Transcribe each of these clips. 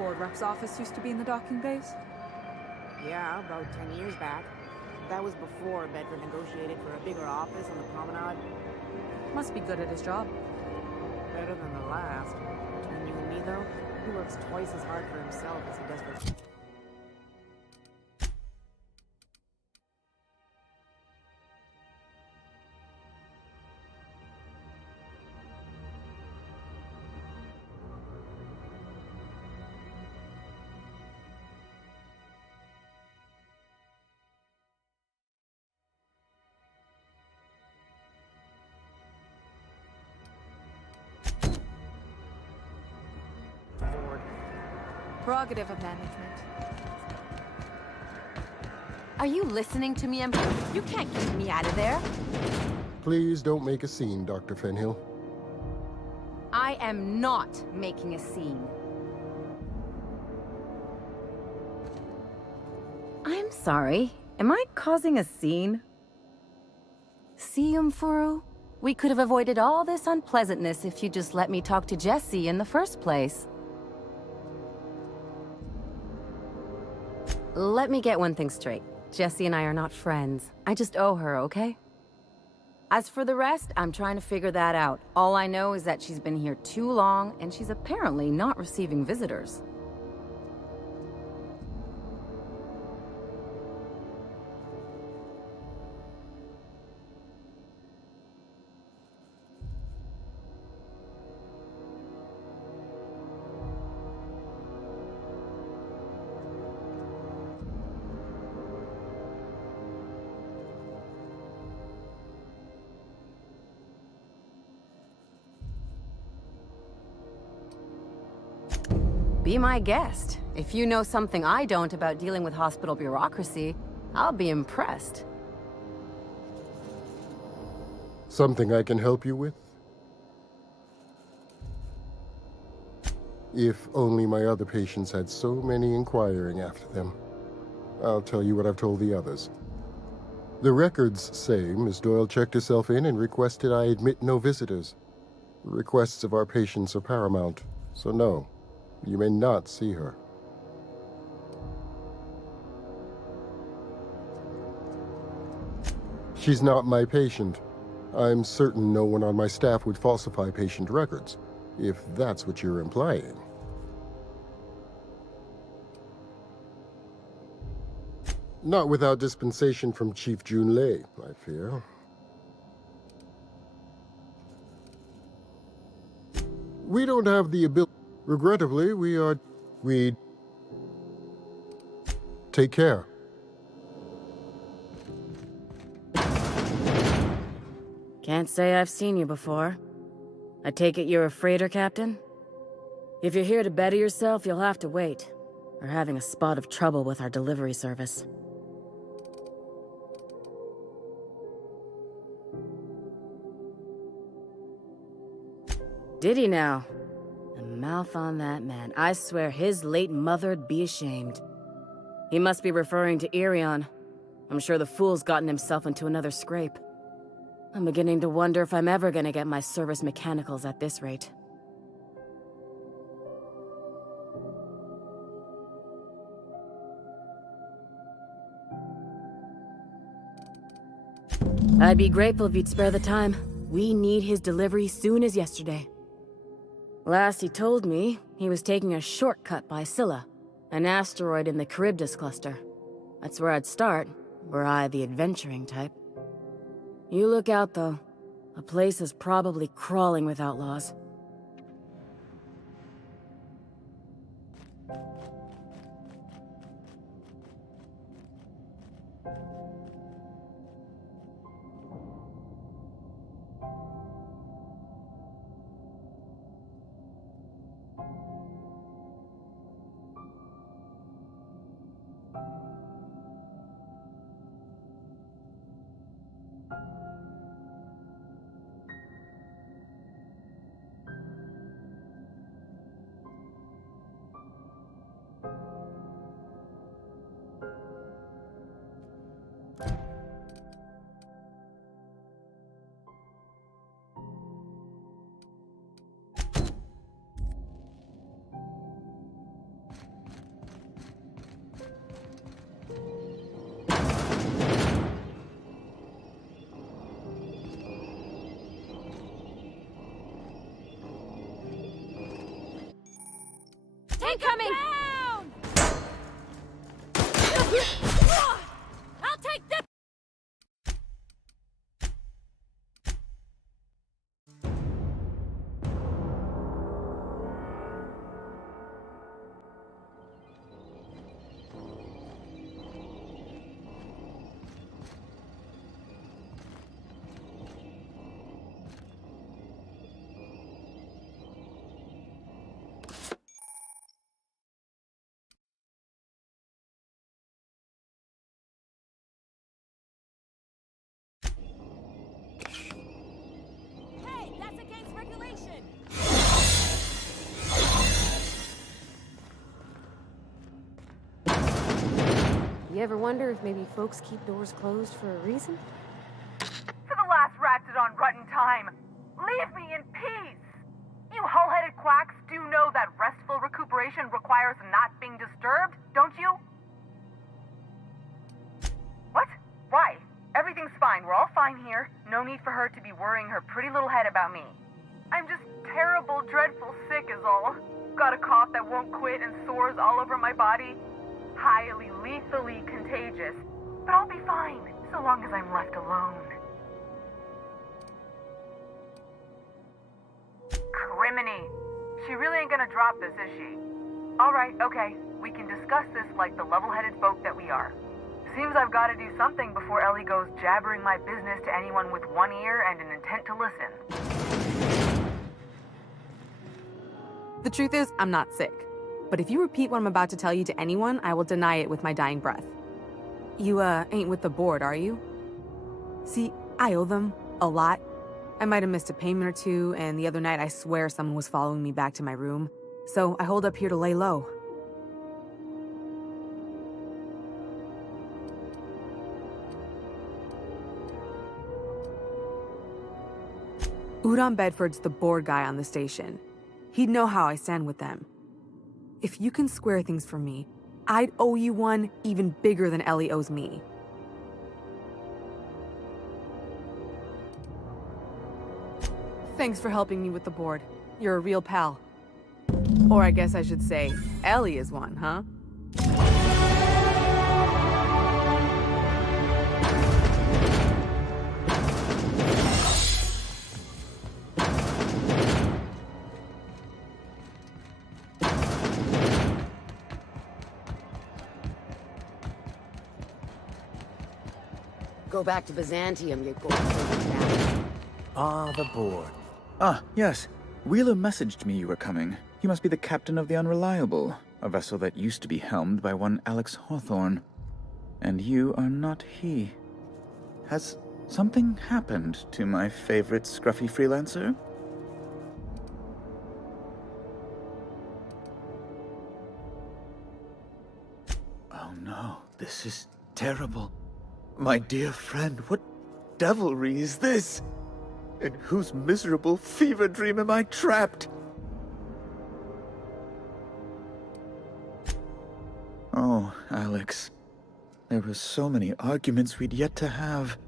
board rep's office used to be in the docking bays? Yeah, about 10 years back. That was before Bedford negotiated for a bigger office on the promenade. Must be good at his job. Better than the last. Between you and me, though, he works twice as hard for himself as he does for... Prerogative of management. Are you listening to me, Emperor? You can't keep me out of there. Please don't make a scene, Dr. Fenhill. I am not making a scene. I'm sorry. Am I causing a scene? See, Umfuru? We could have avoided all this unpleasantness if you just let me talk to Jesse in the first place. Let me get one thing straight. Jesse and I are not friends. I just owe her, okay? As for the rest, I'm trying to figure that out. All I know is that she's been here too long, and she's apparently not receiving visitors. Be my guest. If you know something I don't about dealing with hospital bureaucracy, I'll be impressed. Something I can help you with? If only my other patients had so many inquiring after them. I'll tell you what I've told the others. The records say Miss Doyle checked herself in and requested I admit no visitors. The requests of our patients are paramount, so no, you may not see her. She's not my patient. I'm certain no one on my staff would falsify patient records, if that's what you're implying. Not without dispensation from Chief Junlei, I fear. We don't have the ability. Regrettably, we take care. Can't say I've seen you before. I take it you're a freighter captain? If you're here to better yourself, you'll have to wait. We're having a spot of trouble with our delivery service. Did he now? The mouth on that man. I swear his late mother'd be ashamed. He must be referring to Irion. I'm sure the fool's gotten himself into another scrape. I'm beginning to wonder if I'm ever gonna get my service mechanicals at this rate. I'd be grateful if you'd spare the time. We need his delivery soon as yesterday. Last he told me, he was taking a shortcut by Scylla, an asteroid in the Charybdis cluster. That's where I'd start, were I the adventuring type. You look out, though. The place is probably crawling with outlaws. Incoming! I'll take this! Hey, that's against regulation! You ever wonder if maybe folks keep doors closed for a reason? For the last ratted on rotten time, leave me in peace! You hull-headed quacks do know that restful recuperation requires not being disturbed, don't you? What? Why? Everything's fine. We're all fine here. No need for her to be worrying her pretty little head about me. I'm just terrible, dreadful sick is all. Got a cough that won't quit and sores all over my body. Highly, lethally contagious. But I'll be fine, so long as I'm left alone. Criminy. She really ain't gonna drop this, is she? Alright, okay. We can discuss this like the level-headed folk that we are. Seems I've got to do something before Ellie goes jabbering my business to anyone with one ear and an intent to listen. The truth is, I'm not sick. But if you repeat what I'm about to tell you to anyone, I will deny it with my dying breath. You, ain't with the board, are you? See, I owe them a lot. I might have missed a payment or two, and the other night I swear someone was following me back to my room. So I hold up here to lay low. Udon Bedford's the board guy on the station. He'd know how I stand with them. If you can square things for me, I'd owe you one even bigger than Ellie owes me. Thanks for helping me with the board. You're a real pal. Or I guess I should say, Ellie is one, huh? Go back to Byzantium, you gold bastard. Ah, the board. Ah, yes. Wheeler messaged me you were coming. You must be the captain of the Unreliable, a vessel that used to be helmed by one Alex Hawthorne. And you are not he. Has something happened to my favorite scruffy freelancer? Oh no, this is terrible. My dear friend, what devilry is this? In whose miserable fever dream am I trapped? Oh, Alex. There were so many arguments we'd yet to have.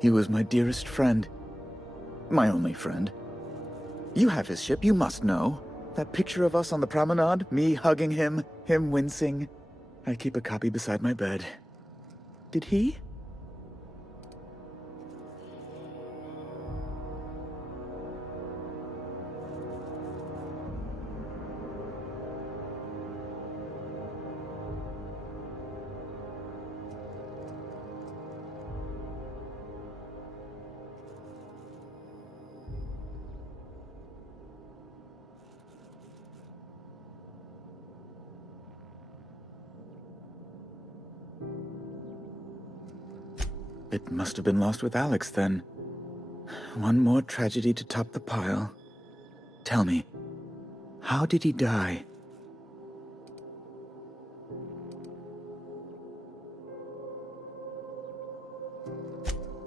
He was my dearest friend. My only friend. You have his ship, you must know. That picture of us on the promenade, me hugging him, him wincing. I keep a copy beside my bed. Did he? It must have been lost with Alex, then. One more tragedy to top the pile. Tell me, how did he die?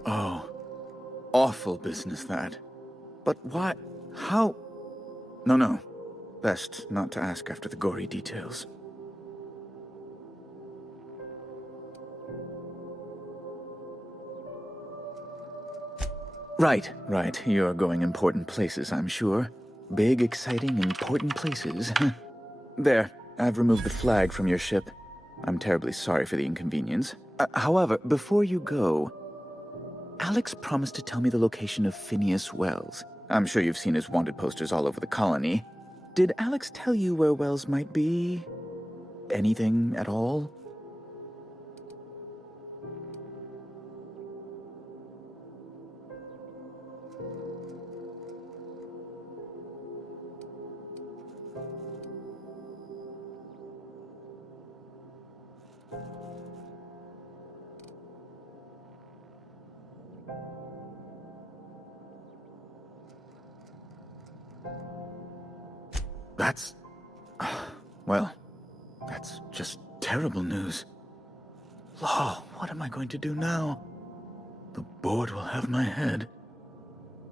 Oh, awful business, that. But why? How? No. Best not to ask after the gory details. Right. You're going important places, I'm sure. Big, exciting, important places. There, I've removed the flag from your ship. I'm terribly sorry for the inconvenience. However, before you go, Alex promised to tell me the location of Phineas Wells. I'm sure you've seen his wanted posters all over the colony. Did Alex tell you where Wells might be? Anything at all? That's... well, that's just terrible news. Law, what am I going to do now? The board will have my head.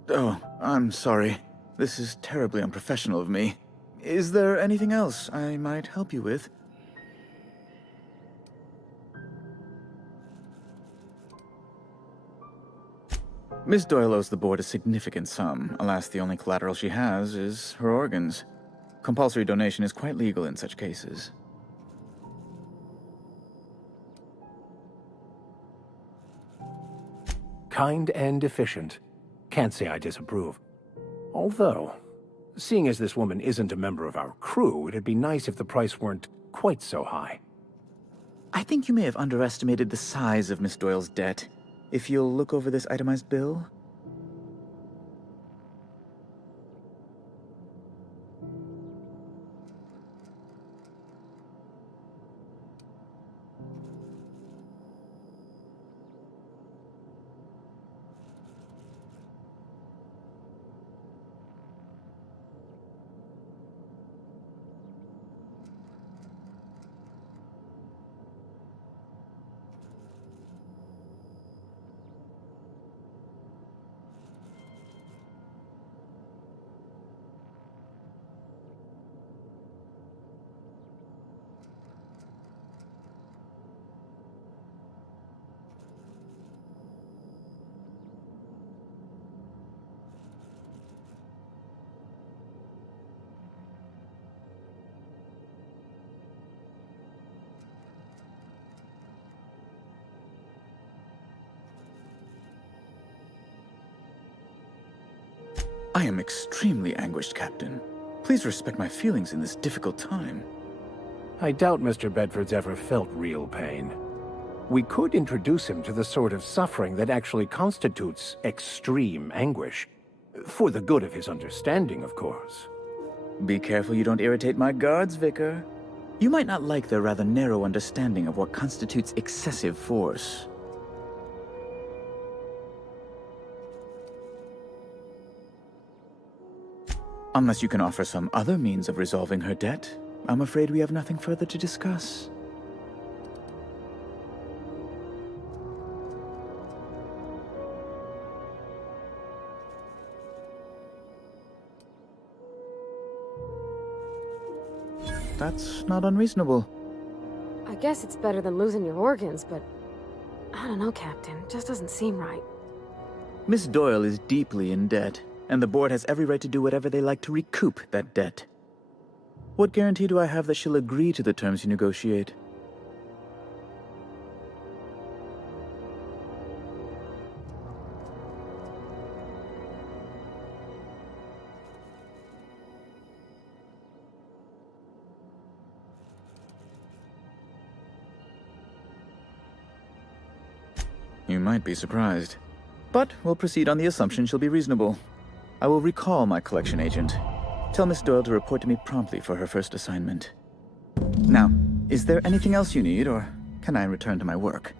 Oh, I'm sorry. This is terribly unprofessional of me. Is there anything else I might help you with? Miss Doyle owes the board a significant sum. Alas, the only collateral she has is her organs. Compulsory donation is quite legal in such cases. Kind and efficient. Can't say I disapprove. Although, seeing as this woman isn't a member of our crew, it'd be nice if the price weren't quite so high. I think you may have underestimated the size of Miss Doyle's debt. If you'll look over this itemized bill... I am extremely anguished, Captain. Please respect my feelings in this difficult time. I doubt Mr. Bedford's ever felt real pain. We could introduce him to the sort of suffering that actually constitutes extreme anguish. For the good of his understanding, of course. Be careful you don't irritate my guards, Vicar. You might not like their rather narrow understanding of what constitutes excessive force. Unless you can offer some other means of resolving her debt, I'm afraid we have nothing further to discuss. That's not unreasonable. I guess it's better than losing your organs, but... I don't know, Captain. It just doesn't seem right. Miss Doyle is deeply in debt, and the board has every right to do whatever they like to recoup that debt. What guarantee do I have that she'll agree to the terms you negotiate? You might be surprised. But we'll proceed on the assumption she'll be reasonable. I will recall my collection agent. Tell Miss Doyle to report to me promptly for her first assignment. Now, is there anything else you need, or can I return to my work?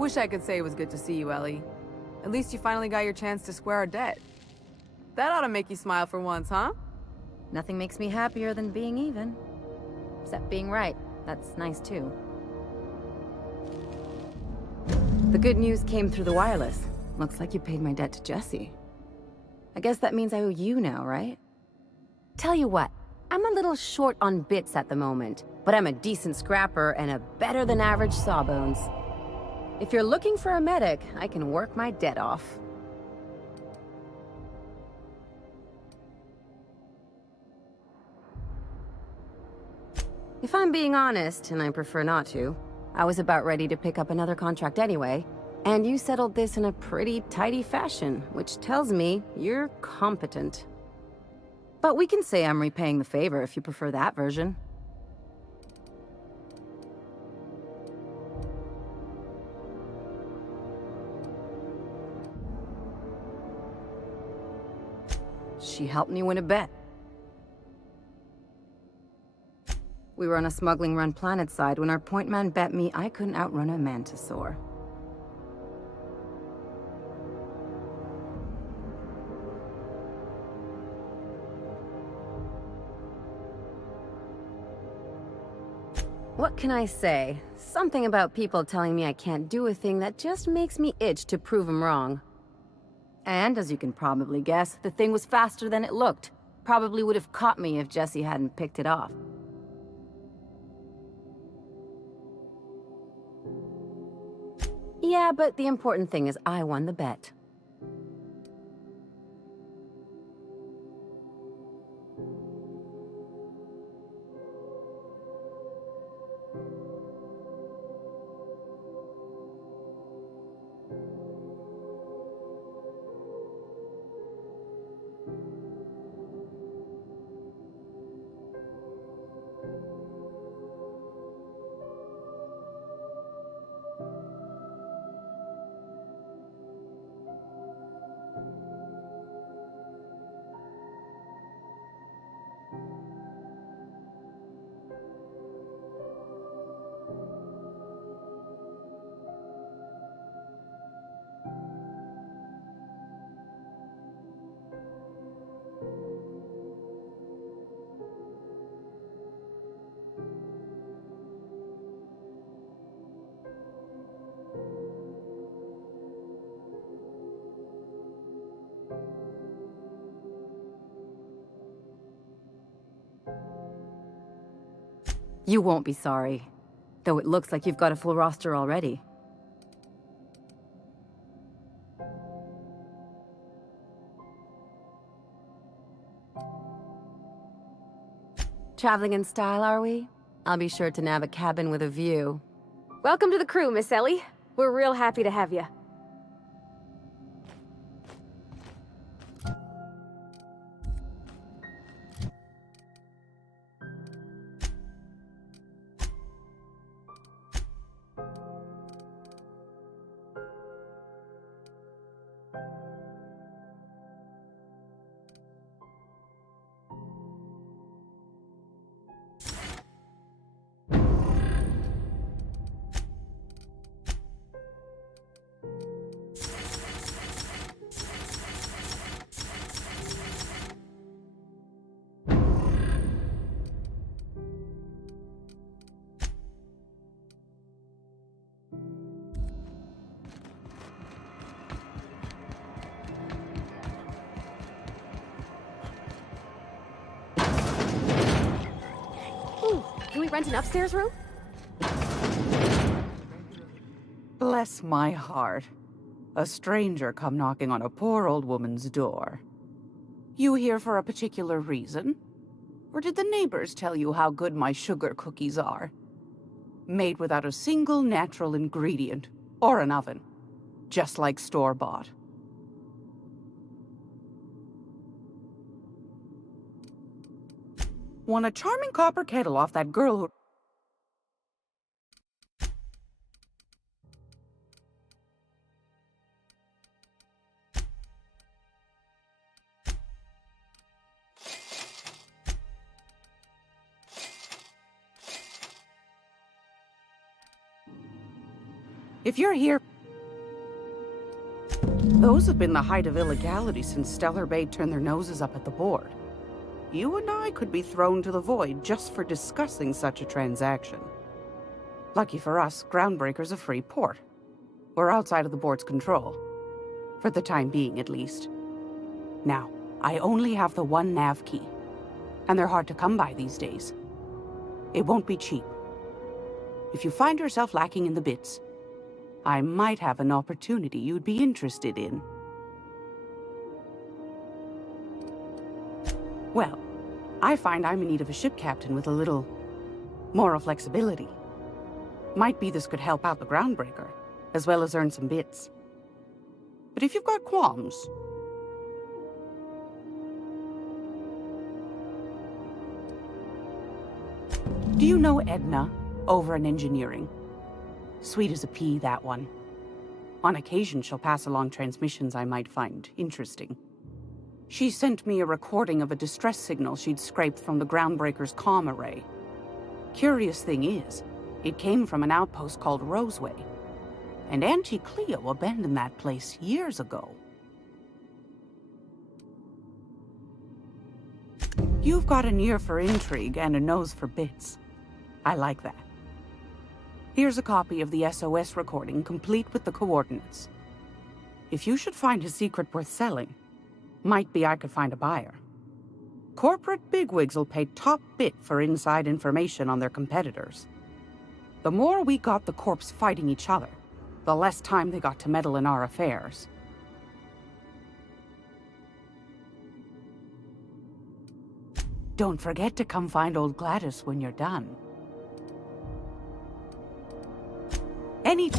Wish I could say it was good to see you, Ellie. At least you finally got your chance to square our debt. That ought to make you smile for once, huh? Nothing makes me happier than being even. Except being right. That's nice too. The good news came through the wireless. Looks like you paid my debt to Jesse. I guess that means I owe you now, right? Tell you what, I'm a little short on bits at the moment, but I'm a decent scrapper and a better-than-average sawbones. If you're looking for a medic, I can work my debt off. If I'm being honest, and I prefer not to, I was about ready to pick up another contract anyway, and you settled this in a pretty tidy fashion, which tells me you're competent. But we can say I'm repaying the favor if you prefer that version. She helped me win a bet. We were on a smuggling run planetside when our point man bet me I couldn't outrun a mantisaur. What can I say? Something about people telling me I can't do a thing that just makes me itch to prove them wrong. And, as you can probably guess, the thing was faster than it looked. Probably would have caught me if Jesse hadn't picked it off. Yeah, but the important thing is I won the bet. You won't be sorry. Though it looks like you've got a full roster already. Traveling in style, are we? I'll be sure to nab a cabin with a view. Welcome to the crew, Miss Ellie. We're real happy to have you. Ooh, can we rent an upstairs room? Bless my heart. A stranger come knocking on a poor old woman's door. You here for a particular reason? Or did the neighbors tell you how good my sugar cookies are? Made without a single natural ingredient, or an oven. Just like store-bought. Won a charming copper kettle off that girl who... If you're here... Those have been the height of illegality since Stellar Bay turned their noses up at the board. You and I could be thrown to the void just for discussing such a transaction. Lucky for us, Groundbreaker's a free port. We're outside of the board's control. For the time being, at least. Now, I only have the one nav key. And they're hard to come by these days. It won't be cheap. If you find yourself lacking in the bits, I might have an opportunity you'd be interested in. Well, I find I'm in need of a ship captain with a little moral flexibility. Might be this could help out the Groundbreaker, as well as earn some bits. But if you've got qualms... Do you know Edna, over in engineering? Sweet as a pea, that one. On occasion, she'll pass along transmissions I might find interesting. She sent me a recording of a distress signal she'd scraped from the Groundbreaker's comm array. Curious thing is, it came from an outpost called Roseway. And Auntie Cleo abandoned that place years ago. You've got an ear for intrigue and a nose for bits. I like that. Here's a copy of the SOS recording, complete with the coordinates. If you should find a secret worth selling, might be I could find a buyer. Corporate bigwigs will pay top bit for inside information on their competitors. The more we got the corps fighting each other, the less time they got to meddle in our affairs. Don't forget to come find old Gladys when you're done. Any...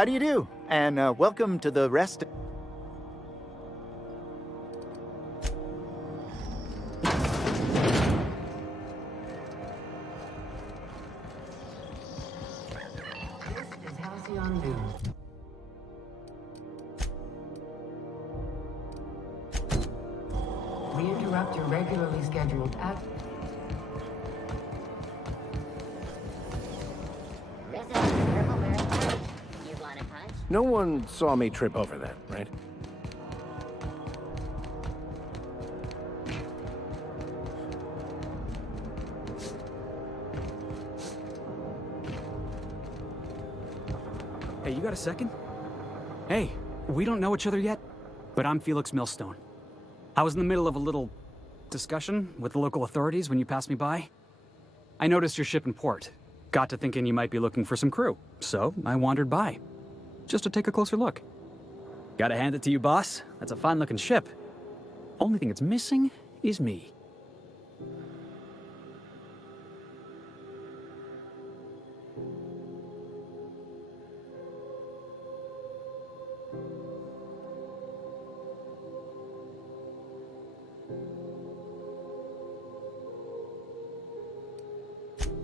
How do you do? And welcome to the rest. This is Halcyon News. We interrupt your regularly scheduled No one saw me trip over that, right? Hey, you got a second? Hey, we don't know each other yet, but I'm Felix Millstone. I was in the middle of a little discussion with the local authorities when you passed me by. I noticed your ship in port. Got to thinking you might be looking for some crew, so I wandered by. Just to take a closer look. Gotta hand it to you, boss. That's a fine-looking ship. Only thing it's missing is me.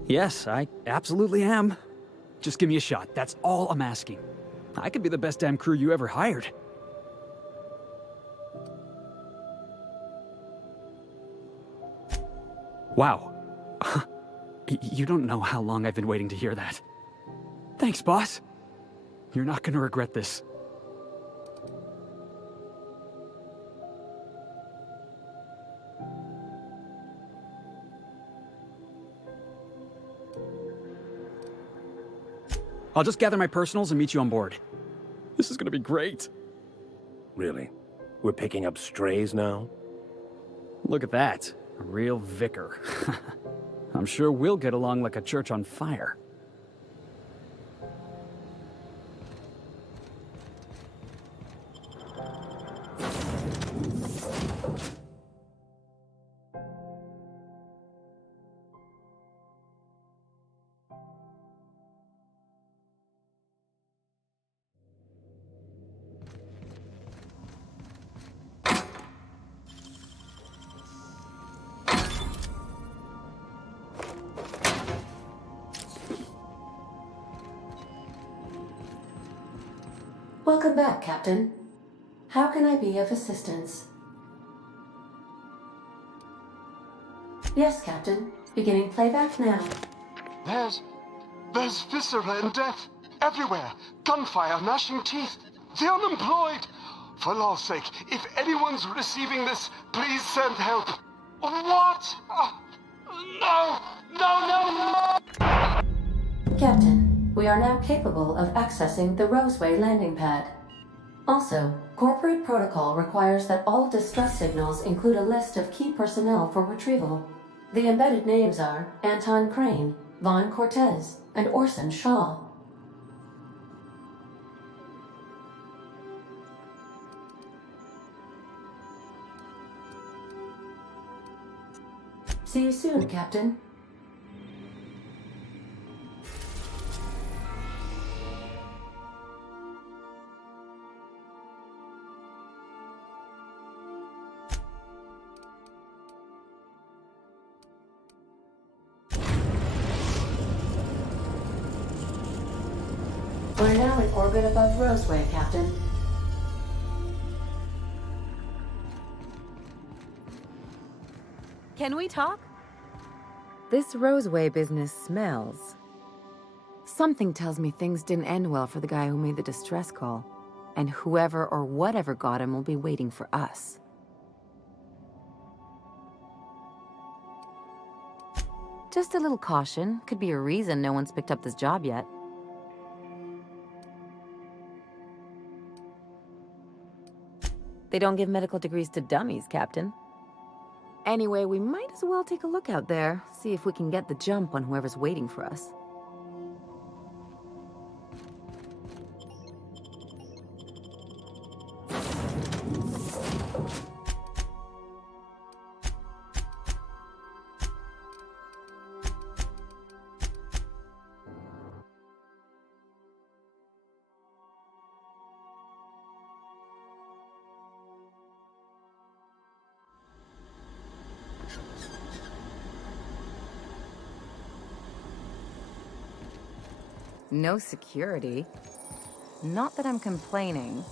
Yes, I absolutely am. Just give me a shot. That's all I'm asking. I could be the best damn crew you ever hired. Wow. You don't know how long I've been waiting to hear that. Thanks, boss. You're not gonna regret this. I'll just gather my personals and meet you on board. This is gonna be great. Really? We're picking up strays now? Look at that. A real vicar. I'm sure we'll get along like a church on fire. Welcome back, Captain. How can I be of assistance? Yes, Captain. Beginning playback now. There's viscera and death everywhere. Gunfire, gnashing teeth. The unemployed. For law's sake, if anyone's receiving this, please send help. What? No! No, no, no! Captain, we are now capable of accessing the Roseway landing pad. Also, corporate protocol requires that all distress signals include a list of key personnel for retrieval. The embedded names are Anton Crane, Vaughn Cortez, and Orson Shaw. See you soon, Captain. We're now in orbit above Roseway, Captain. Can we talk? This Roseway business smells. Something tells me things didn't end well for the guy who made the distress call. And whoever or whatever got him will be waiting for us. Just a little caution. Could be a reason no one's picked up this job yet. They don't give medical degrees to dummies, Captain. Anyway, we might as well take a look out there, see if we can get the jump on whoever's waiting for us. No security. Not that I'm complaining.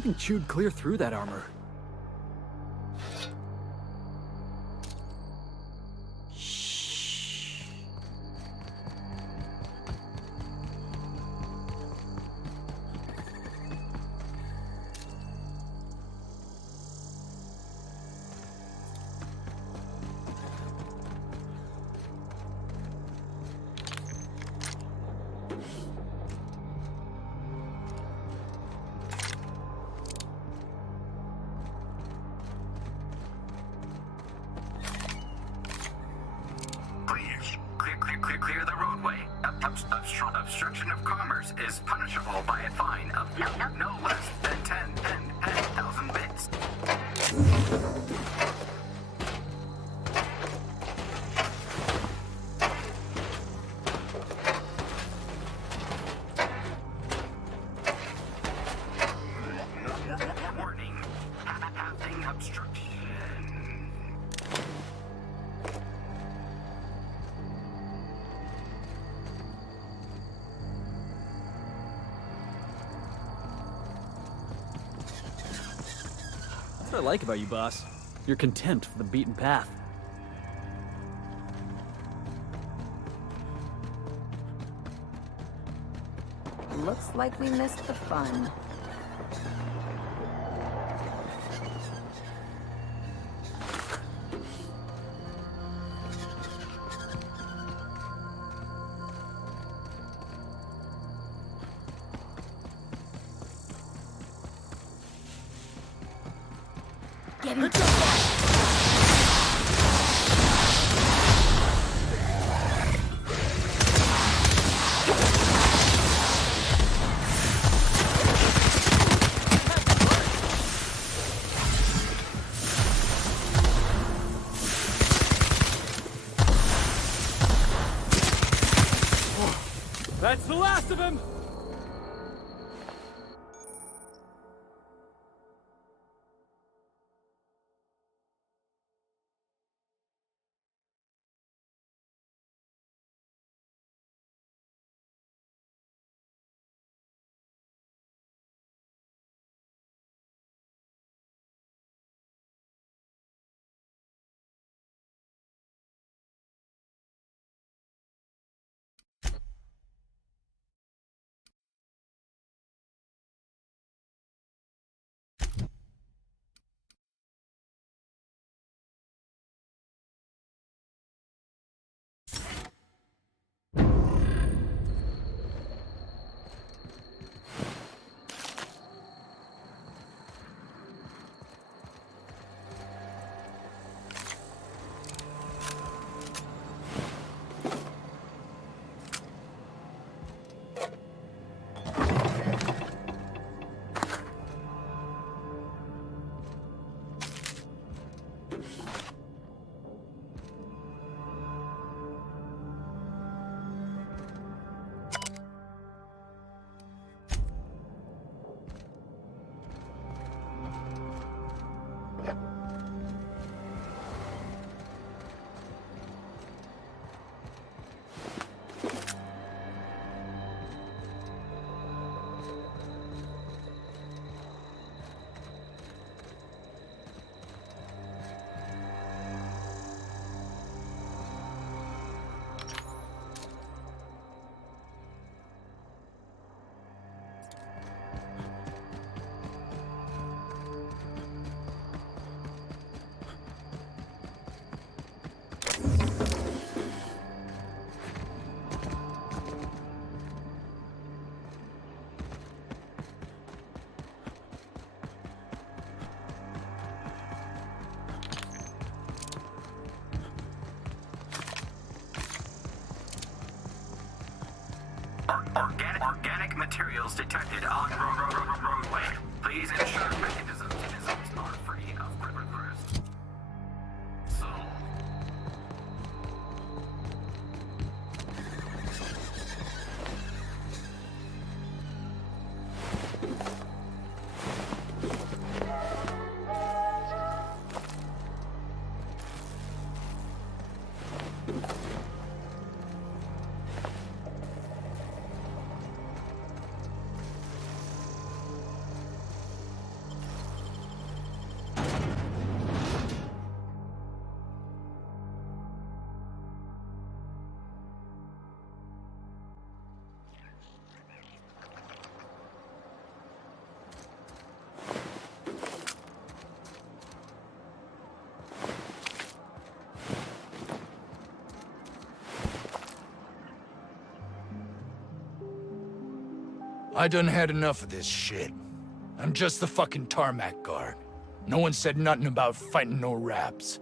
Something chewed clear through that armor. Clear the roadway. Obstruction of commerce is punishable by a fine of no less than 10,000 bits. Warning. Having obstruction. That's what I like about you, boss. Your contempt for the beaten path. Looks like we missed the fun. That's the last of him! Organic materials detected on roadway. Please ensure mechanisms are free of criminals. So. I done had enough of this shit. I'm just the fucking tarmac guard. No one said nothing about fighting no raps.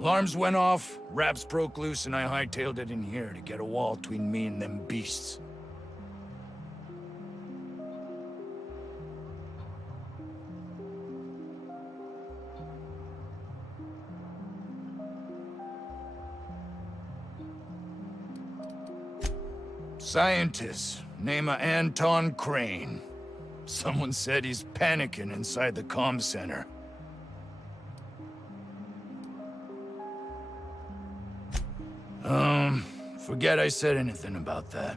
Alarms went off, raps broke loose, and I hightailed it in here to get a wall between me and them beasts. Scientist, name of Anton Crane. Someone said he's panicking inside the comm center. Forget I said anything about that.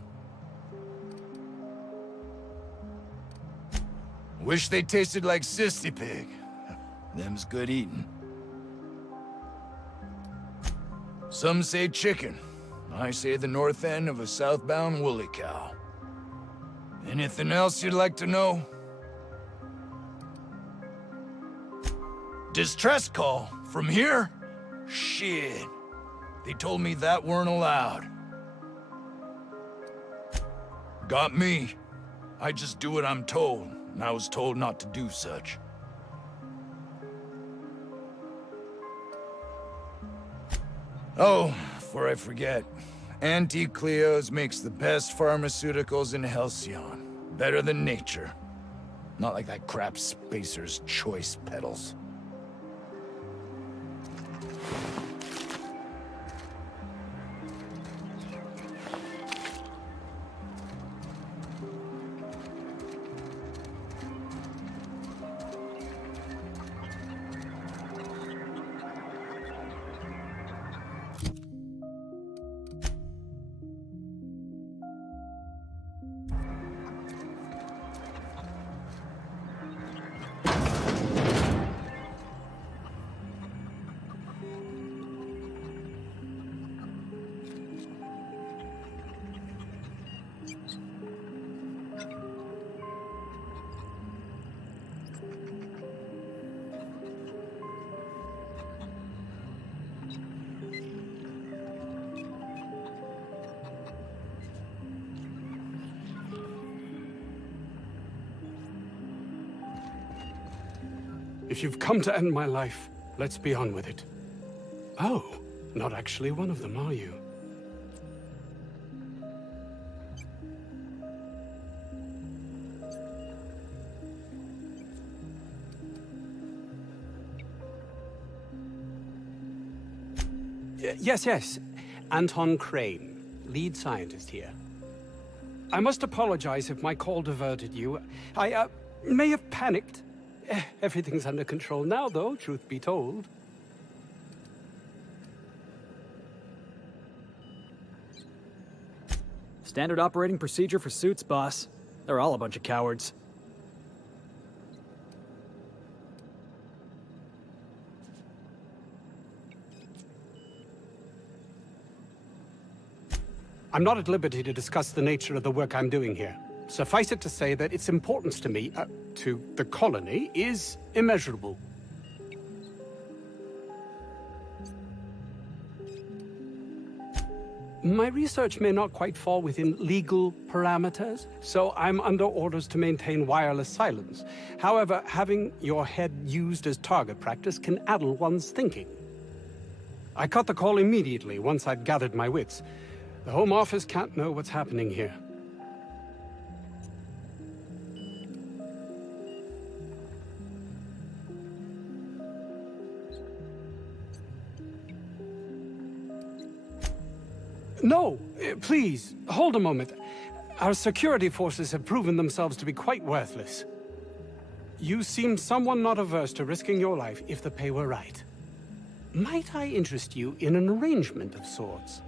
Wish they tasted like Sissy Pig. Them's good eating. Some say chicken. I say the north end of a southbound woolly cow. Anything else you'd like to know? Distress call? From here? Shit. They told me that weren't allowed. Got me. I just do what I'm told, and I was told not to do such. Oh, before I forget, Auntie Cleo's makes the best pharmaceuticals in Halcyon. Better than nature. Not like that crap Spacer's Choice pedals. If you've come to end my life, let's be on with it. Oh, not actually one of them, are you? Yes. Anton Crane, lead scientist here. I must apologize if my call diverted you. I may have panicked. Everything's under control now, though, truth be told. Standard operating procedure for suits, boss. They're all a bunch of cowards. I'm not at liberty to discuss the nature of the work I'm doing here. Suffice it to say that its importance to me, to the colony, is immeasurable. My research may not quite fall within legal parameters, so I'm under orders to maintain wireless silence. However, having your head used as target practice can addle one's thinking. I cut the call immediately once I'd gathered my wits. The Home Office can't know what's happening here. No, please, hold a moment. Our security forces have proven themselves to be quite worthless. You seem someone not averse to risking your life if the pay were right. Might I interest you in an arrangement of sorts?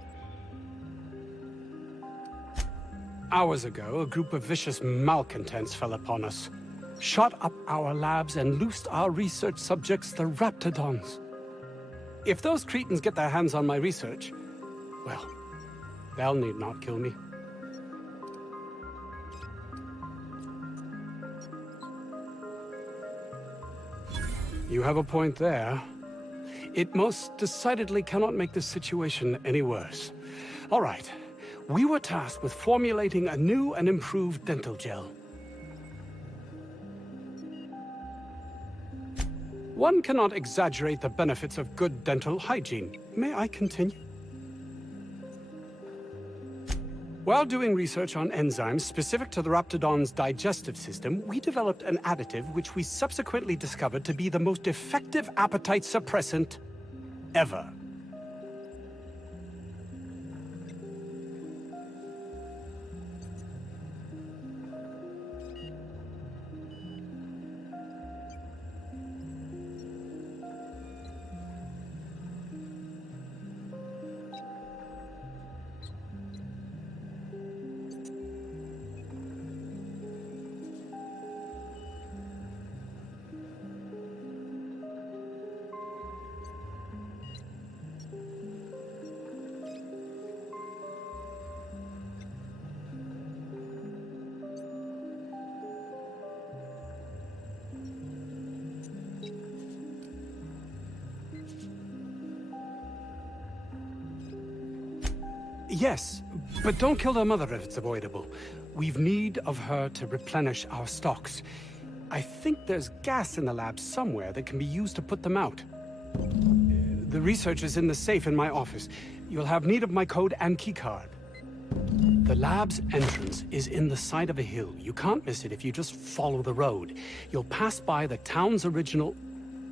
Hours ago, a group of vicious malcontents fell upon us, shot up our labs and loosed our research subjects, the Raptidons. If those cretins get their hands on my research, well, they'll need not kill me. You have a point there. It most decidedly cannot make this situation any worse. All right. We were tasked with formulating a new and improved dental gel. One cannot exaggerate the benefits of good dental hygiene. May I continue? While doing research on enzymes specific to the Raptidon's digestive system, we developed an additive which we subsequently discovered to be the most effective appetite suppressant ever. Yes, but don't kill their mother if it's avoidable. We've need of her to replenish our stocks. I think there's gas in the lab somewhere that can be used to put them out. The research is in the safe in my office. You'll have need of my code and keycard. The lab's entrance is in the side of a hill. You can't miss it if you just follow the road. You'll pass by the town's original...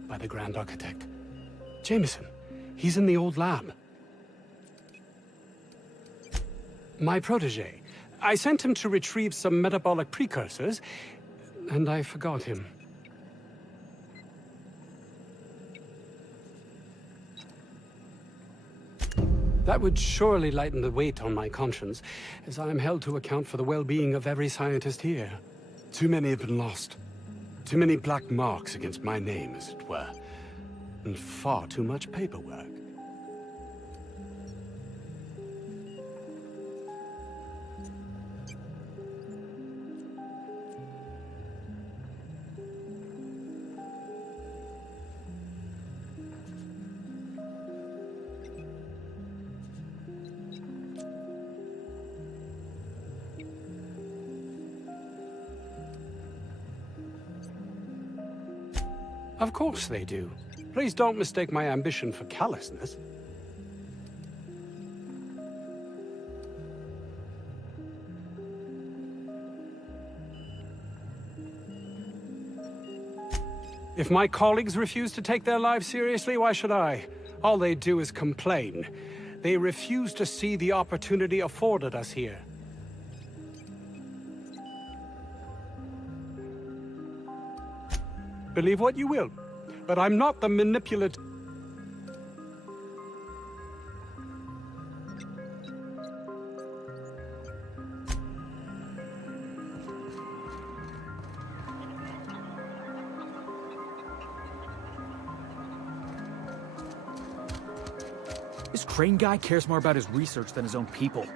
by the Grand Architect. Jameson. He's in the old lab. My protege. I sent him to retrieve some metabolic precursors, and I forgot him. That would surely lighten the weight on my conscience, as I am held to account for the well-being of every scientist here. Too many have been lost. Too many black marks against my name, as it were. And far too much paperwork. Of course they do. Please don't mistake my ambition for callousness. If my colleagues refuse to take their lives seriously, why should I? All they do is complain. They refuse to see the opportunity afforded us here. Believe what you will, but I'm not the manipulative... This Crane guy cares more about his research than his own people.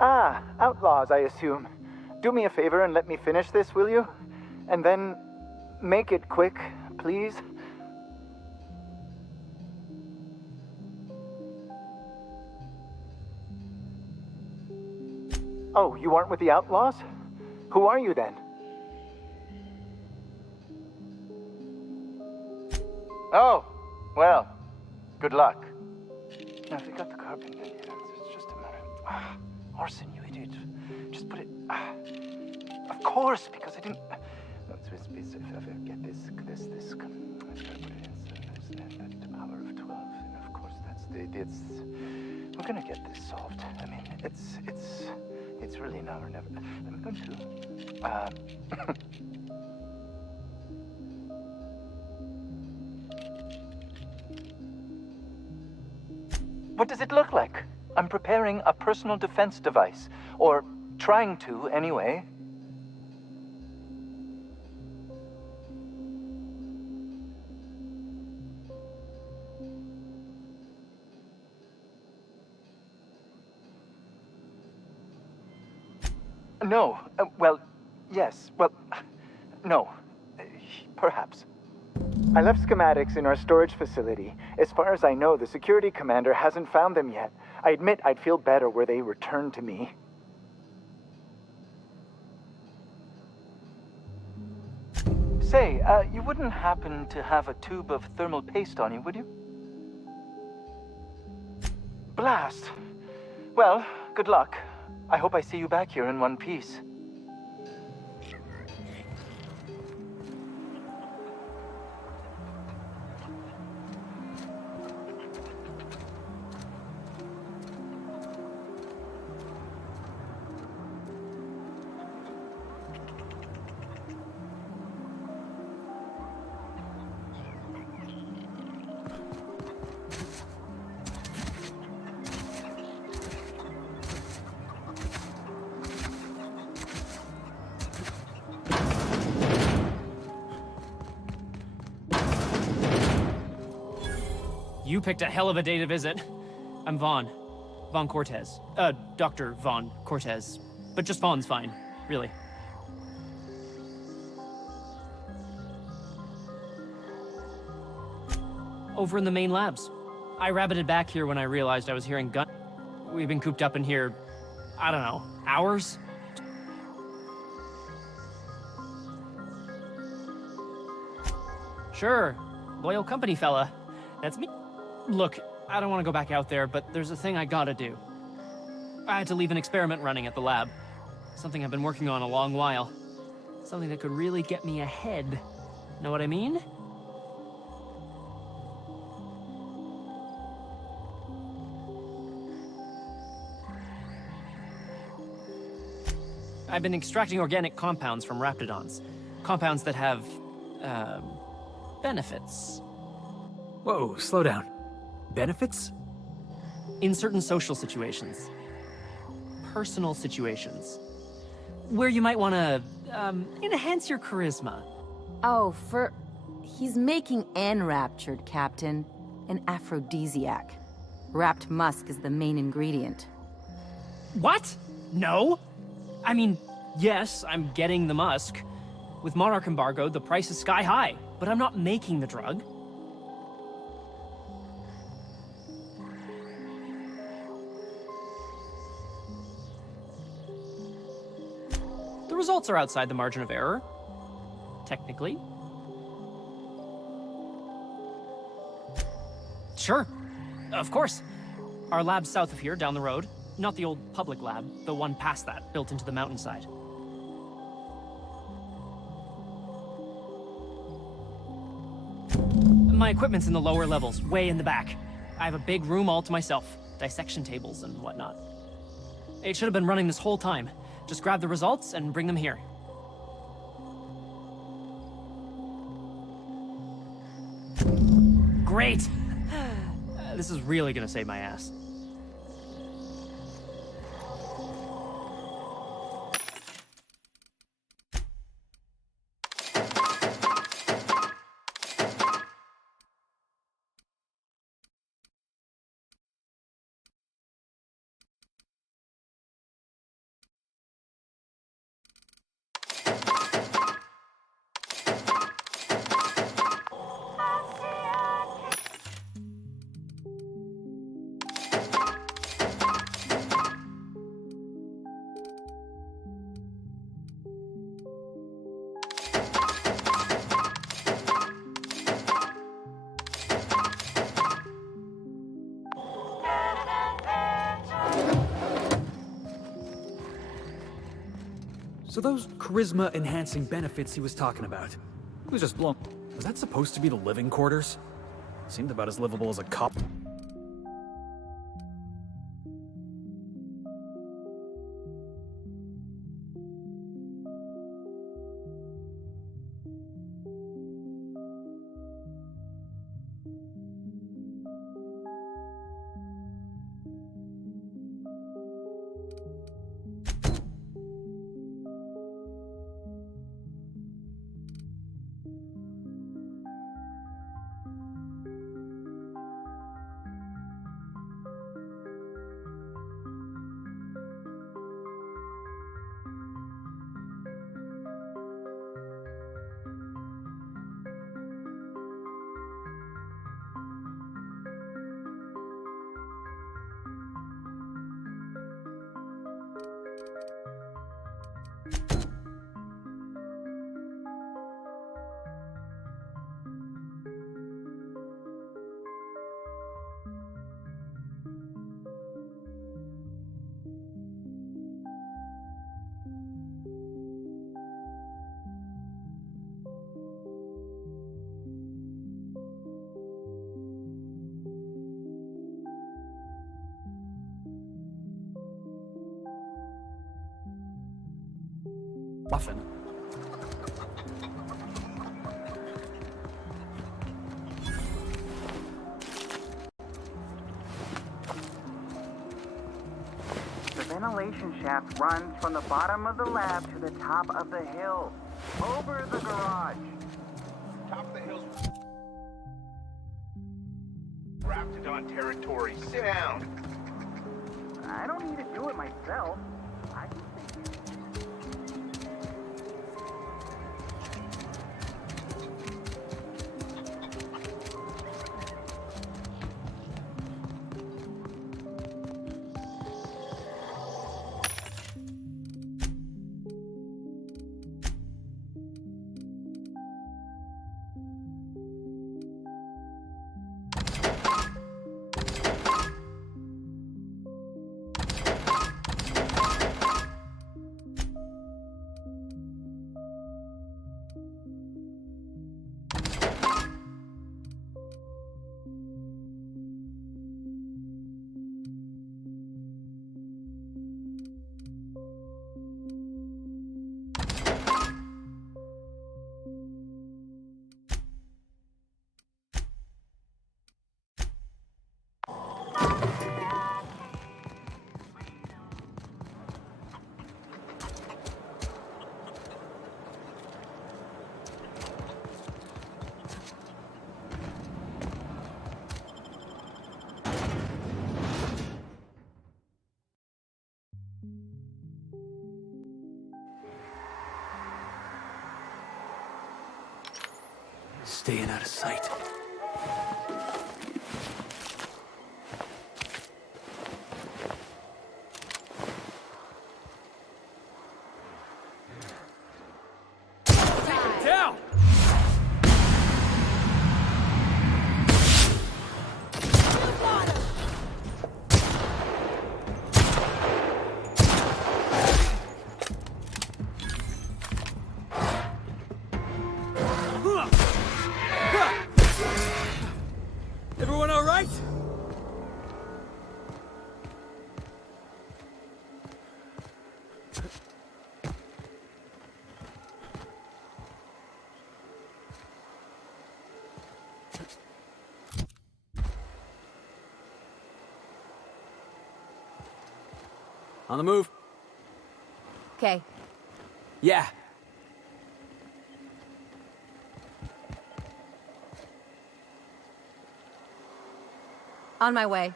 Ah, outlaws, I assume. Do me a favor and let me finish this, will you? And then make it quick, please. Oh, you aren't with the outlaws? Who are you then? Oh, well, good luck. Now, if we got the carbon in here, it's just a matter of... Orson, you idiot. Just put it... Of course, because I didn't... No, if I get this... I've got to put it in the power of 12. And of course, that's the... We're gonna get this solved. I mean, it's It's really now or never. Let me go to... What does it look like? I'm preparing a personal defense device. Or trying to, anyway. No. Well, yes. Well, no. Perhaps. I left schematics in our storage facility. As far as I know, the security commander hasn't found them yet. I admit I'd feel better were they returned to me. Say, you wouldn't happen to have a tube of thermal paste on you, would you? Blast. Well, good luck. I hope I see you back here in one piece. You picked a hell of a day to visit. I'm Vaughn. Vaughn Cortez. Dr. Vaughn Cortez. But just Vaughn's fine, really. Over in the main labs. I rabbited back here when I realized I was hearing gun... We've been cooped up in here, I don't know, hours? Sure. Loyal company fella. That's me. Look, I don't want to go back out there, but there's a thing I gotta do. I had to leave an experiment running at the lab. Something I've been working on a long while. Something that could really get me ahead. Know what I mean? I've been extracting organic compounds from raptidons. Compounds that have, benefits. Whoa, slow down. Benefits? In certain social situations. Personal situations. Where you might want to, enhance your charisma. Oh, he's making enraptured, Captain. An aphrodisiac. Wrapped musk is the main ingredient. What? No? I mean, yes, I'm getting the musk. With Monarch embargo, the price is sky high, but I'm not making the drug. The results are outside the margin of error. Technically. Sure. Of course. Our lab's south of here, down the road. Not the old public lab, the one past that, built into the mountainside. My equipment's in the lower levels, way in the back. I have a big room all to myself, dissection tables and whatnot. It should have been running this whole time. Just grab the results and bring them here. Great! This is really gonna save my ass. So those charisma-enhancing benefits he was talking about, he was just blown. Was that supposed to be the living quarters? Seemed about as livable as a cop. often. The ventilation shaft runs from the bottom of the lab to the top of the hill. Over the garage. Top of the hill's Raptidon territory. Sit down. I don't need to do it myself. I can Staying out of sight. Down! Everyone all right? On the move. Okay. Yeah. On my way.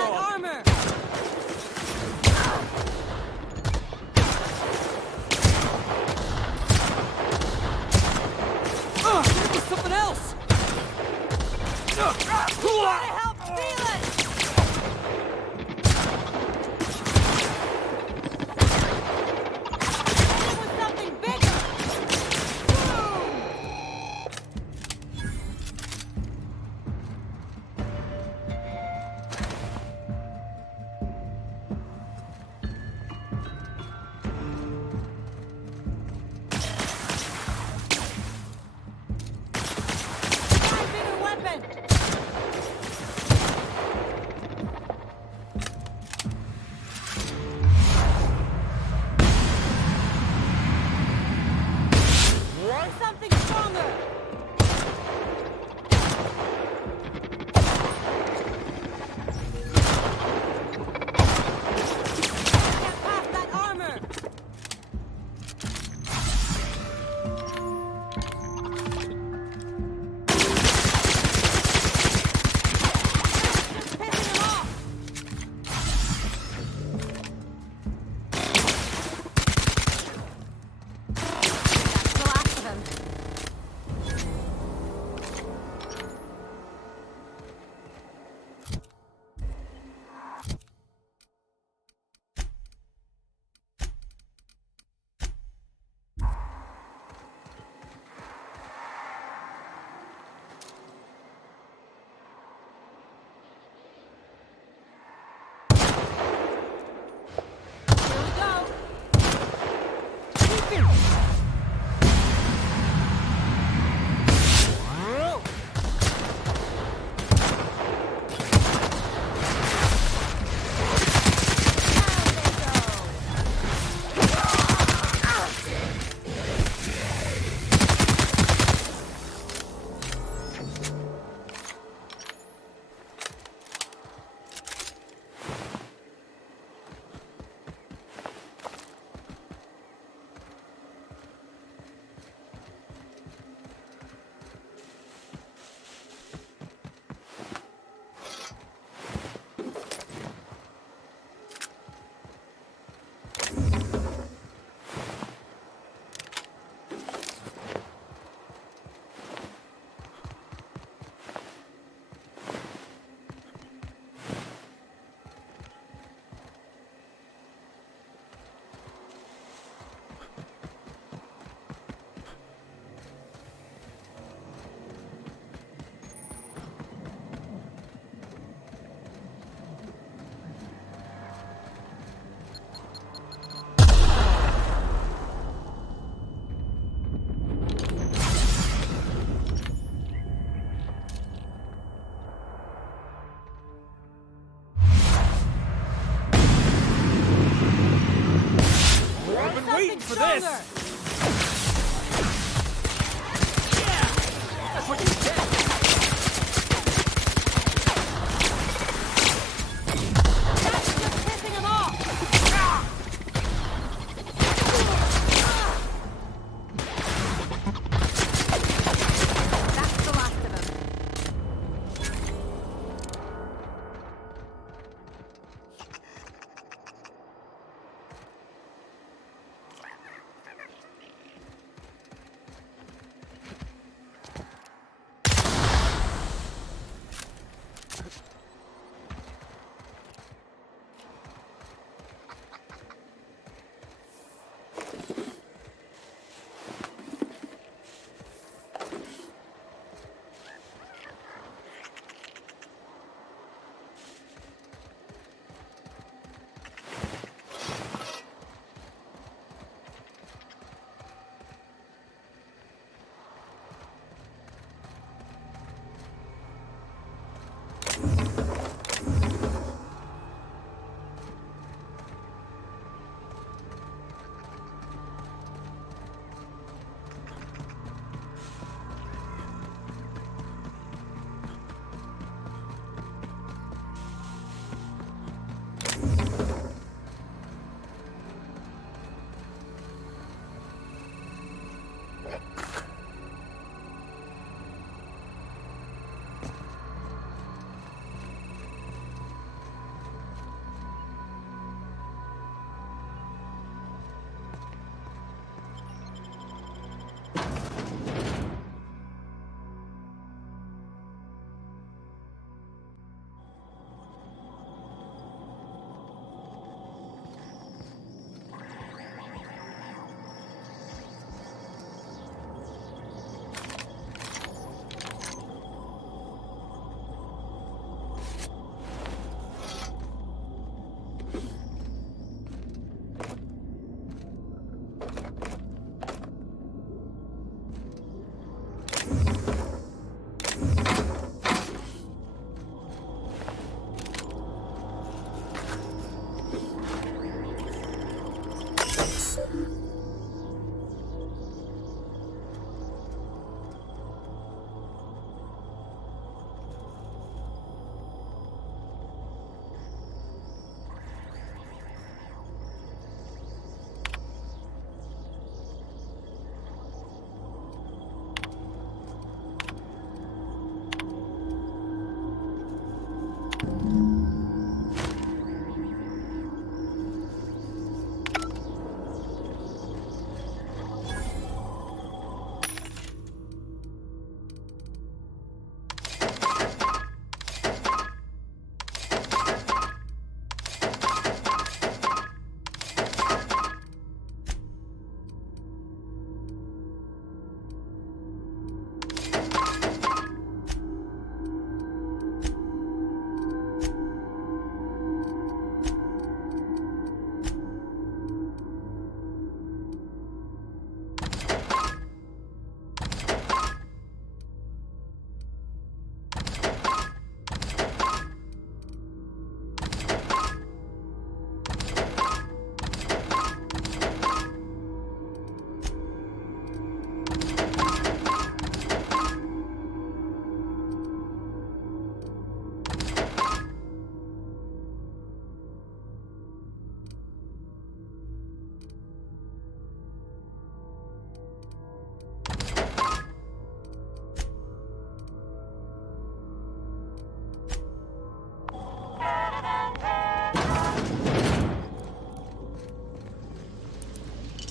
Armor! It was something else! Help feel it! It was something bigger! Bigger weapon! this! Yeah! That's what you get! That's just pissing him off! That's the last of them.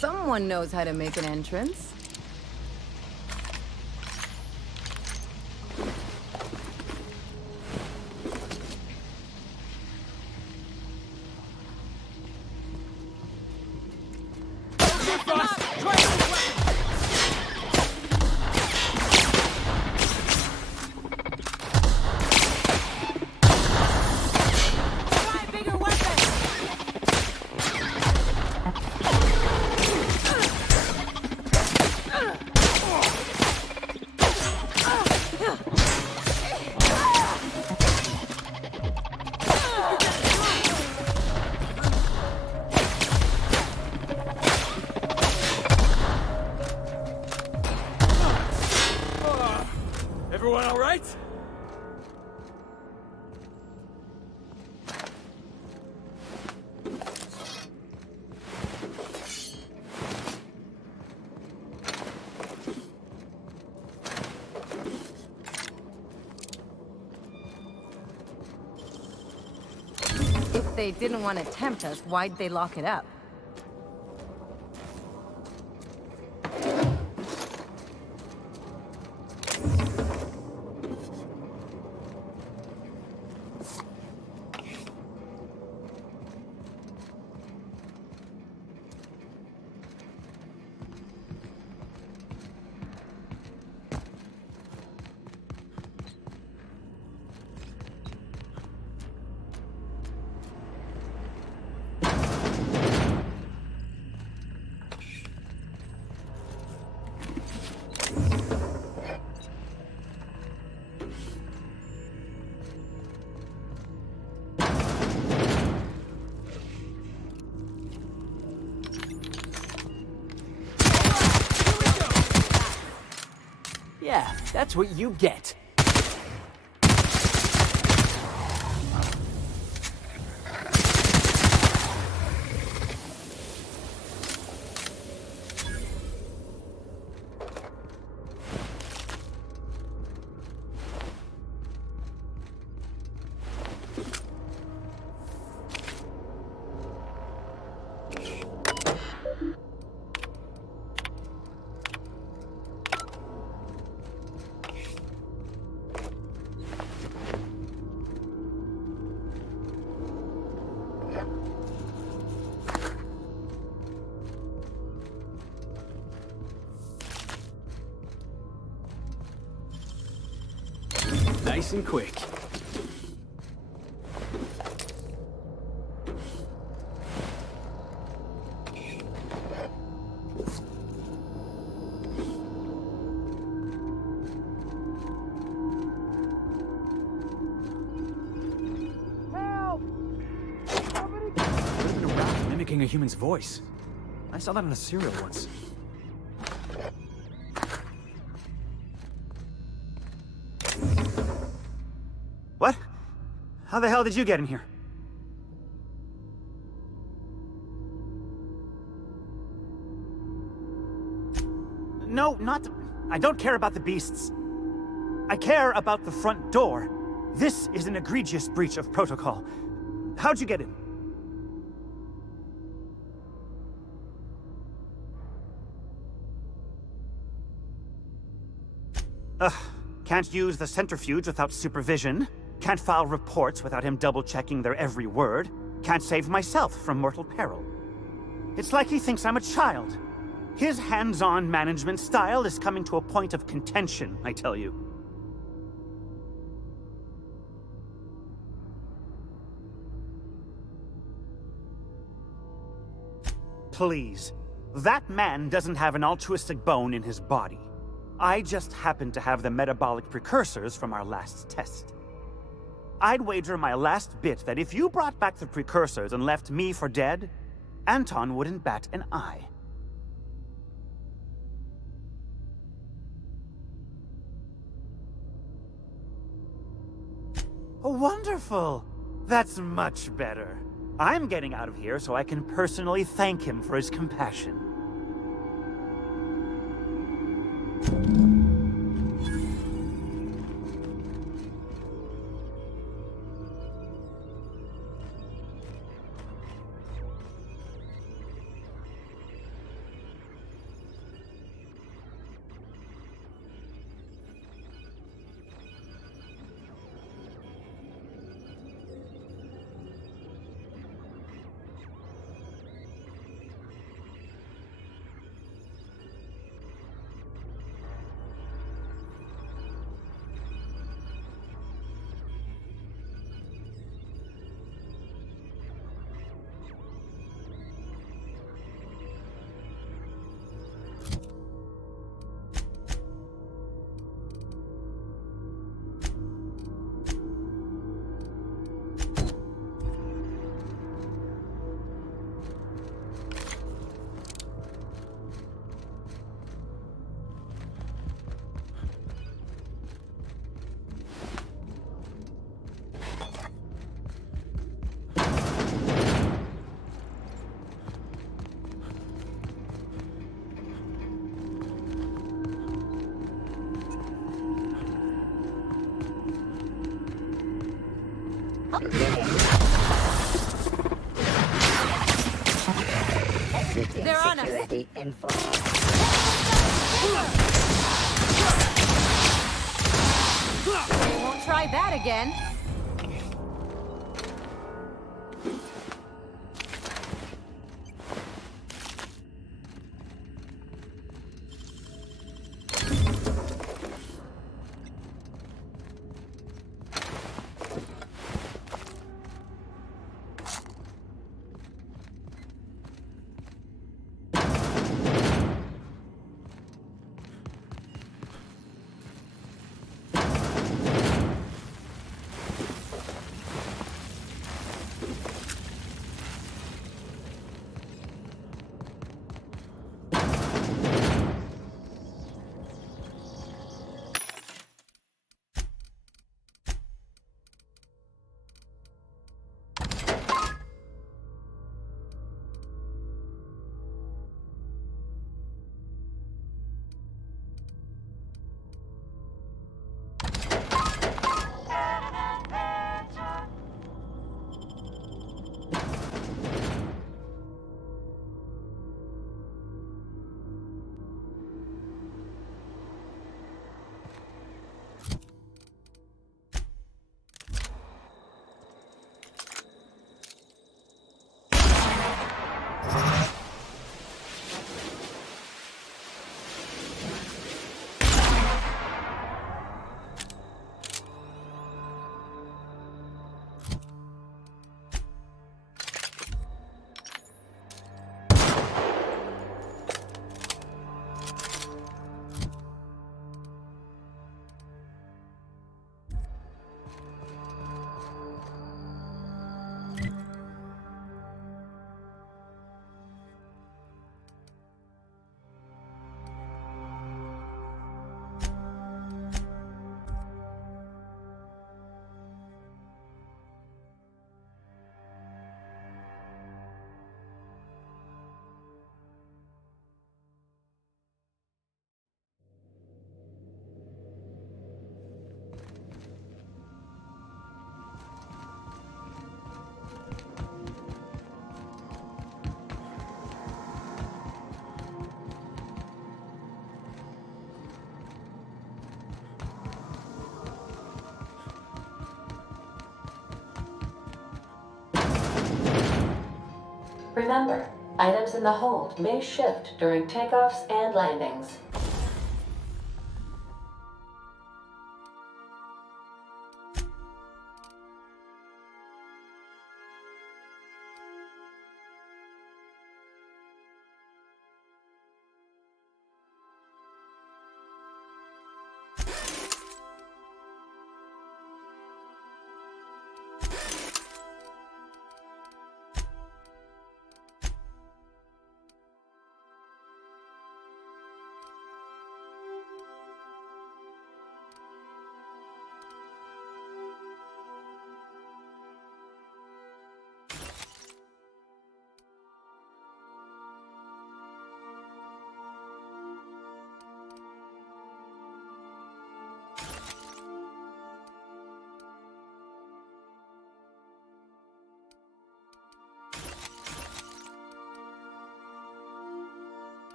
Someone knows how to make an entrance. Everyone all right? If they didn't want to tempt us, why'd they lock it up? Yeah, that's what you get. Nice and quick. Help! Somebody... Could have been a rat mimicking a human's voice. I saw that in a serial once. What? How the hell did you get in here? No, not... I don't care about the beasts. I care about the front door. This is an egregious breach of protocol. How'd you get in? Ugh. Can't use the centrifuge without supervision. Can't file reports without him double-checking their every word. Can't save myself from mortal peril. It's like he thinks I'm a child. His hands-on management style is coming to a point of contention, I tell you. Please. That man doesn't have an altruistic bone in his body. I just happen to have the metabolic precursors from our last test. I'd wager my last bit that if you brought back the precursors and left me for dead, Anton wouldn't bat an eye. Oh, wonderful! That's much better. I'm getting out of here so I can personally thank him for his compassion. They're on us. They won't try that again. Remember, items in the hold may shift during takeoffs and landings.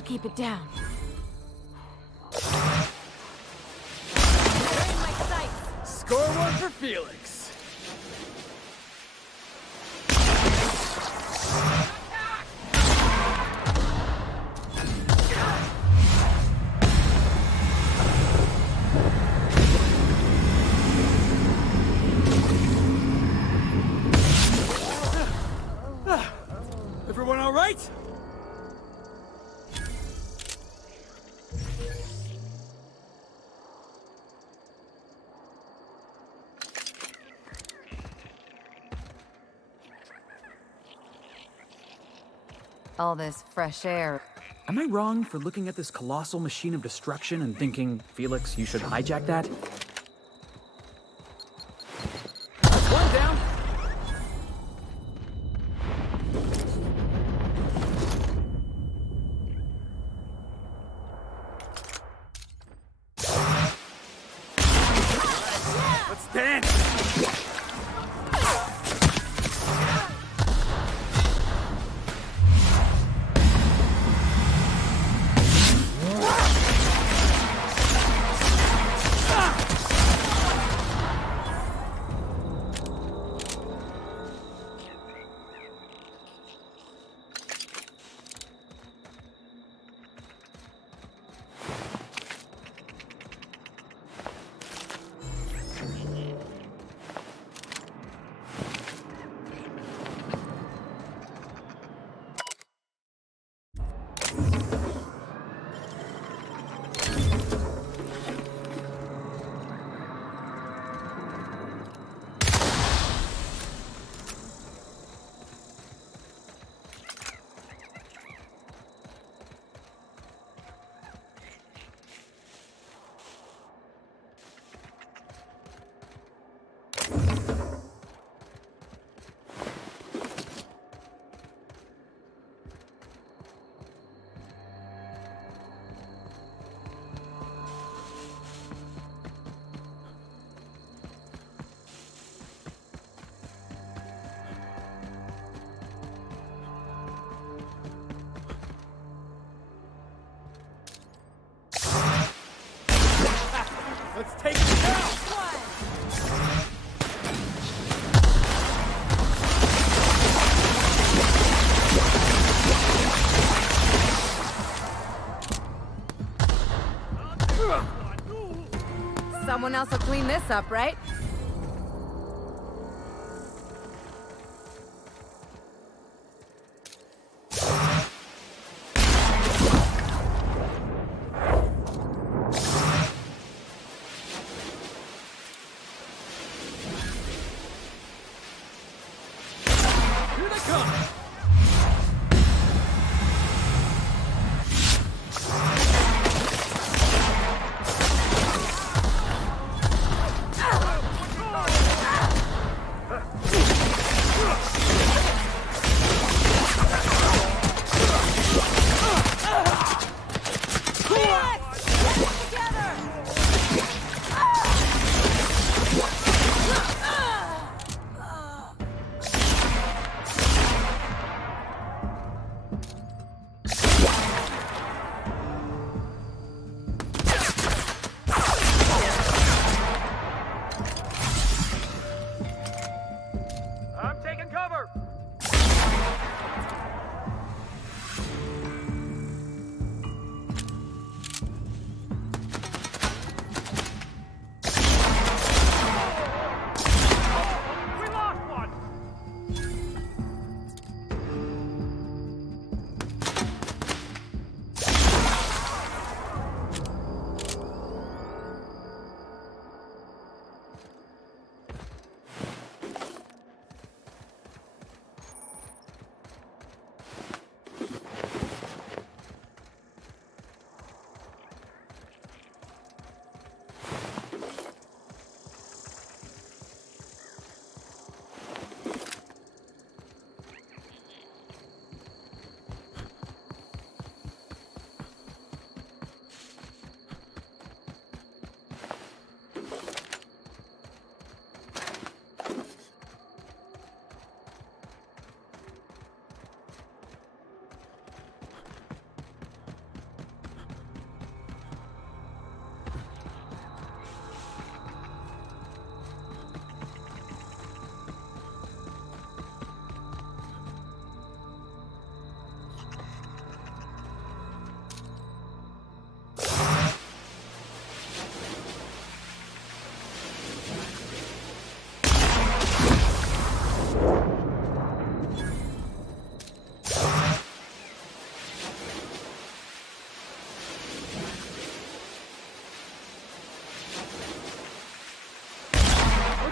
I'll keep it down. Score one for Felix. Everyone all right? All this fresh air. Am I wrong for looking at this colossal machine of destruction and thinking, Felix, you should hijack that? One down! Let's dance! Let's take it down! Someone else will clean this up, right? Here they come!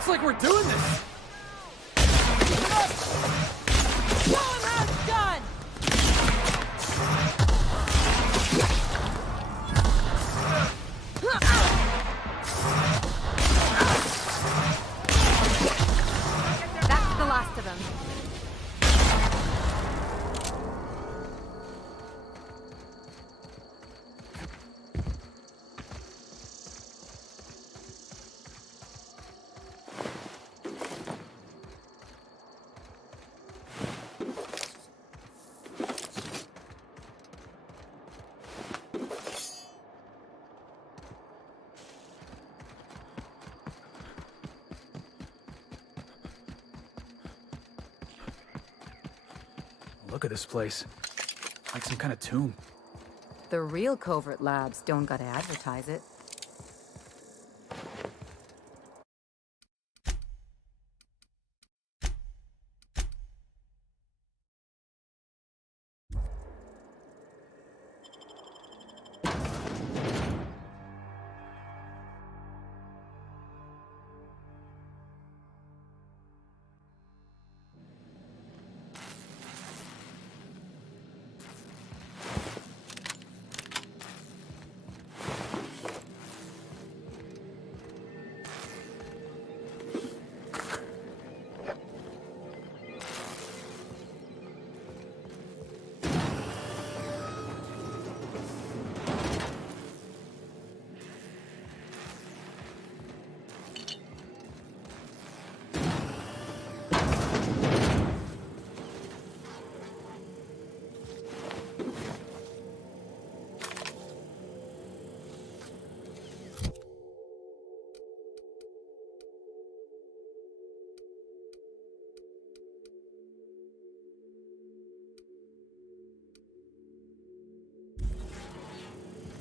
Looks like we're doing this! That's the last of them. Look at this place. Like some kind of tomb. The real covert labs don't gotta advertise it.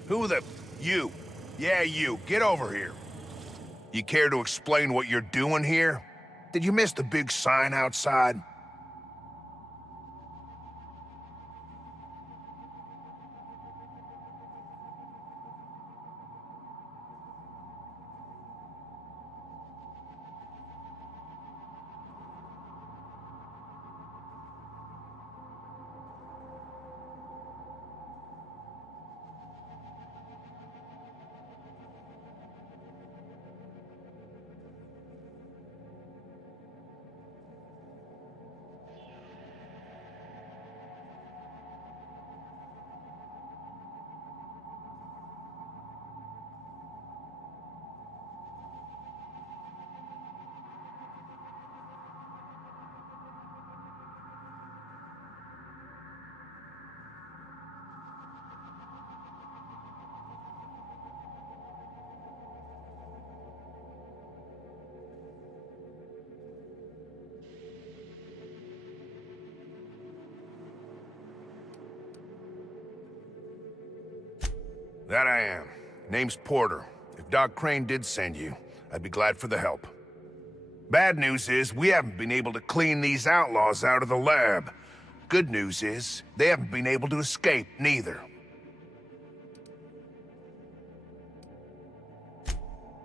Who the... You. Yeah, you. Get over here. You care to explain what you're doing here? Did you miss the big sign outside? That I am. Name's Porter. If Doc Crane did send you, I'd be glad for the help. Bad news is, we haven't been able to clean these outlaws out of the lab. Good news is, they haven't been able to escape, neither.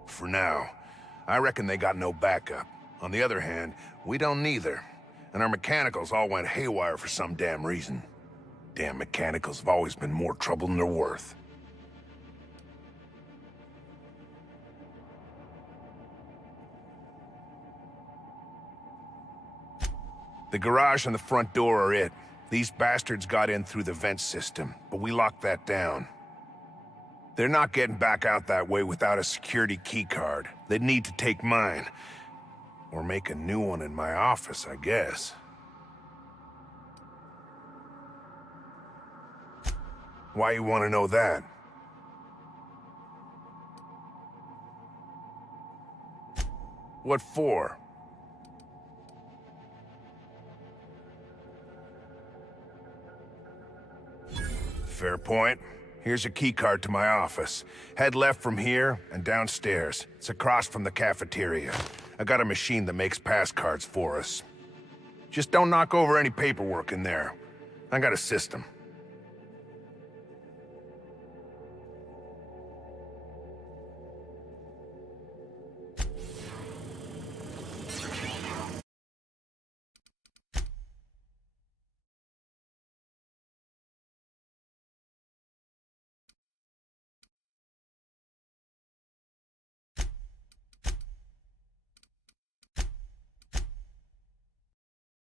For now. I reckon they got no backup. On the other hand, we don't neither. And our mechanicals all went haywire for some damn reason. Damn mechanicals have always been more trouble than they're worth. The garage and the front door are it. These bastards got in through the vent system, but we locked that down. They're not getting back out that way without a security keycard. They'd need to take mine. Or make a new one in my office, I guess. Why you want to know that? What for? Fair point. Here's a keycard to my office. Head left from here and downstairs. It's across from the cafeteria. I got a machine that makes pass cards for us. Just don't knock over any paperwork in there. I got a system.